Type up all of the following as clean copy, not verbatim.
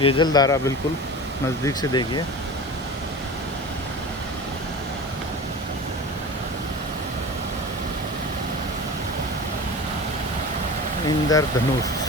ये जलधारा बिल्कुल नज़दीक से देखिए। इंद्रधनुष।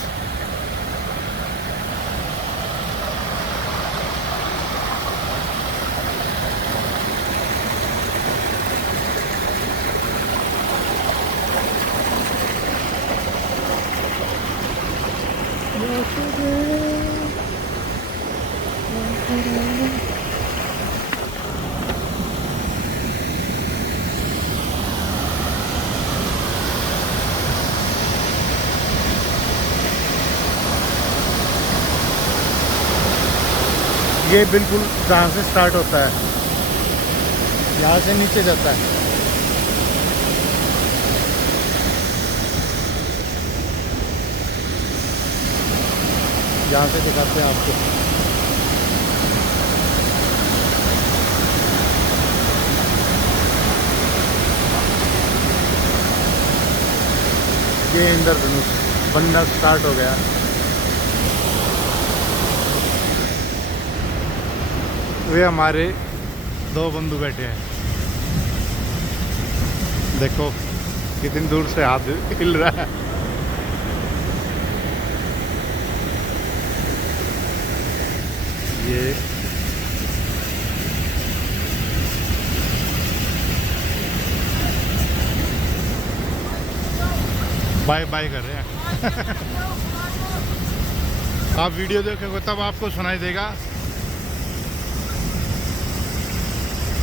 ये बिल्कुल जहाँ से स्टार्ट होता है, यहाँ से नीचे जाता है। यहाँ से दिखाते हैं आपको। ये इंद्रधनुष बनना स्टार्ट हो गया। वे हमारे दो बंधु बैठे हैं, देखो कितनी दूर से हाथ हिल रहा है। ये बाय बाय कर रहे हैं। आप वीडियो देखोगे तब आपको सुनाई देगा।